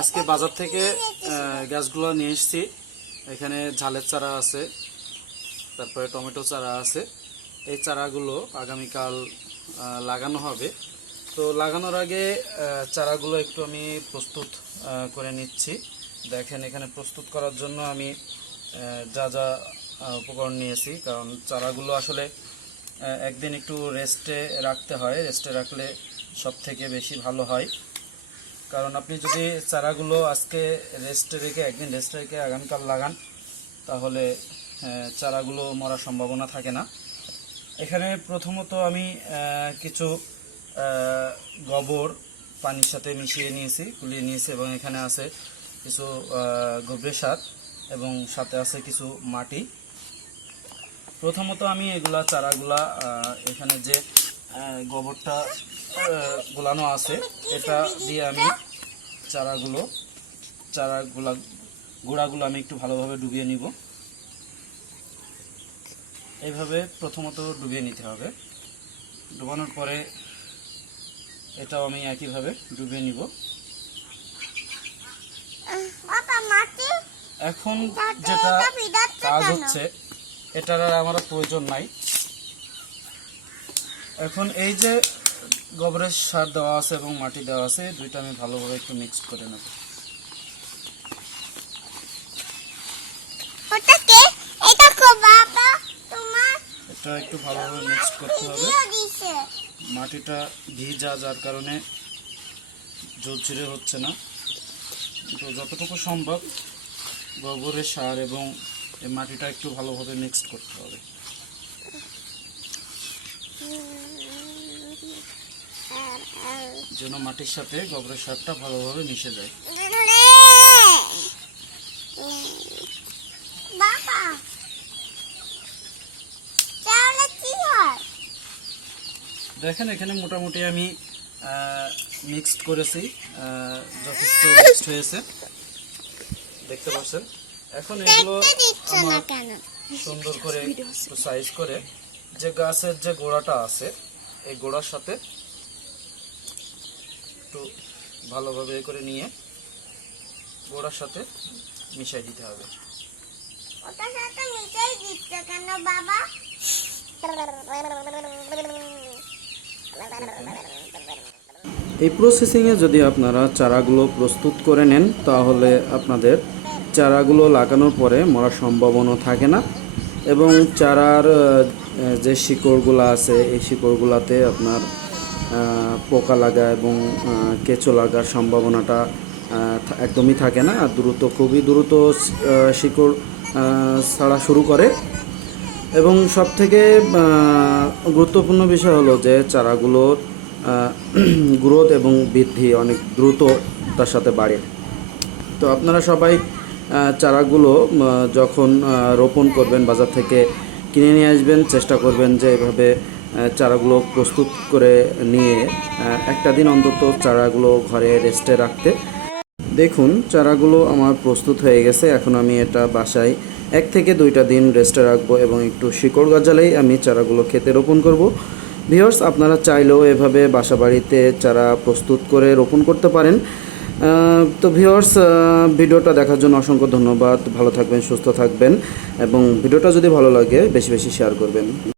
আজকে বাজার থেকে গাছগুলো নিয়ে এসেছি। এখানে ঝালের চারা আছে, তারপরে টমেটো চারা আছে। এই চারাগুলো আগামীকাল লাগানো হবে। তো লাগানোর আগে চারাগুলো একটু আমি প্রস্তুত করে নিচ্ছি। দেখেন, এখানে প্রস্তুত করার জন্য আমি যা যা উপকরণ নিয়েছি, কারণ চারাগুলো আসলে একদিন একটু রেস্টে রাখতে হয়। রেস্টে রাখলে সব থেকে বেশি ভালো হয়। কারণ আপনি যদি চারাগুলো আজকে রেস্টে রেখে একদিন রেস্টে রেখে আগামীকাল লাগান, তাহলে চারাগুলো মরার সম্ভাবনা থাকে না। এখানে প্রথমত আমি কিছু গোবর পানির সাথে মিশিয়ে নিয়েছি, গুলিয়ে নিয়েছি, এবং এখানে আছে কিছু গোবরের সার এবং সাথে আছে কিছু মাটি। প্রথমত আমি এগুলা চারাগুলা এখানে যে গোবরটা গোলানো আছে, এটা দিয়ে আমি গোড়াগুলো আমি একটু ভালোভাবে ডুবিয়ে নিব। এইভাবে প্রথমত ডুবিয়ে নিতে হবে। ডুবানোর পরে এটাও আমি একইভাবে ডুবিয়ে নিব। এখন যেটা কাজ হচ্ছে, এটার আর আমার প্রয়োজন নাই। এখন এই যে গোবরের সার দেওয়া আছে এবং মাটি দেওয়া আছে, দুইটা আমি ভালোভাবে একটু মিক্স করে নেব। এটা একটু ভালোভাবে মিক্স করতে হবে। মাটিটা ভিজা, যার কারণে ঝরঝরে হচ্ছে না। তো যতটুকু সম্ভব গোবরের সার এবং এই মাটিটা একটু ভালোভাবে মিক্স করতে হবে, যেন মাটির সাথে গোবরের সারটা ভালোভাবে মিশে যায়। দেখেন, এখানে মোটামুটি আমি মিক্সড করেছি, যথেষ্ট মিক্সড হয়েছে, দেখতে পাচ্ছেন। এখন এগুলো আমার সুন্দর করে একটু সাইজ করে যে গাছের যে গোড়াটা আছে, এই গোড়ার সাথে একটু ভালোভাবে করে নিয়ে গোড়ার সাথে মিশাই দিতে হবে। এই প্রসেসিংয়ে যদি আপনারা চারাগুলো প্রস্তুত করে নেন, তাহলে আপনাদের চারাগুলো লাগানোর পরে মরার সম্ভাবনা থাকে না, এবং চারার যে শিকড়গুলো আছে, এই শিকড়গুলোতে আপনার পোকা লাগা এবং কেঁচো লাগার সম্ভাবনাটা একদমই থাকে না। আর খুবই দ্রুত শিকড় ছাড়া শুরু করে। এবং সবথেকে গুরুত্বপূর্ণ বিষয় হলো যে চারাগুলোর গ্রোথ এবং বৃদ্ধি অনেক দ্রুত তার সাথে বাড়ে। তো আপনারা সবাই চারাগুলো যখন রোপণ করবেন, বাজার থেকে কিনে নিয়ে আসবেন, চেষ্টা করবেন যে এভাবে চারাগুলো প্রস্তুত করে নিয়ে একটা দিন অন্তত চারাগুলো ঘরে রেস্টে রাখতে। দেখুন, চারাগুলো আমার প্রস্তুত হয়ে গেছে। এখন আমি এটা বাসায় 1 থেকে 2টা দিন রেস্টে রাখবো এবং একটু শিকড় গজালেই আমি চারাগুলো খেতে রোপণ করব। ভিউয়ার্স, আপনারা চাইলেও এভাবে বাসা বাড়িতে চারা প্রস্তুত করে রোপণ করতে পারেন। তো ভিউয়ার্স, ভিডিওটা দেখার জন্য অসংখ্য ধন্যবাদ। ভালো থাকবেন, সুস্থ থাকবেন, এবং ভিডিওটা যদি ভালো লাগে বেশি বেশি শেয়ার করবেন।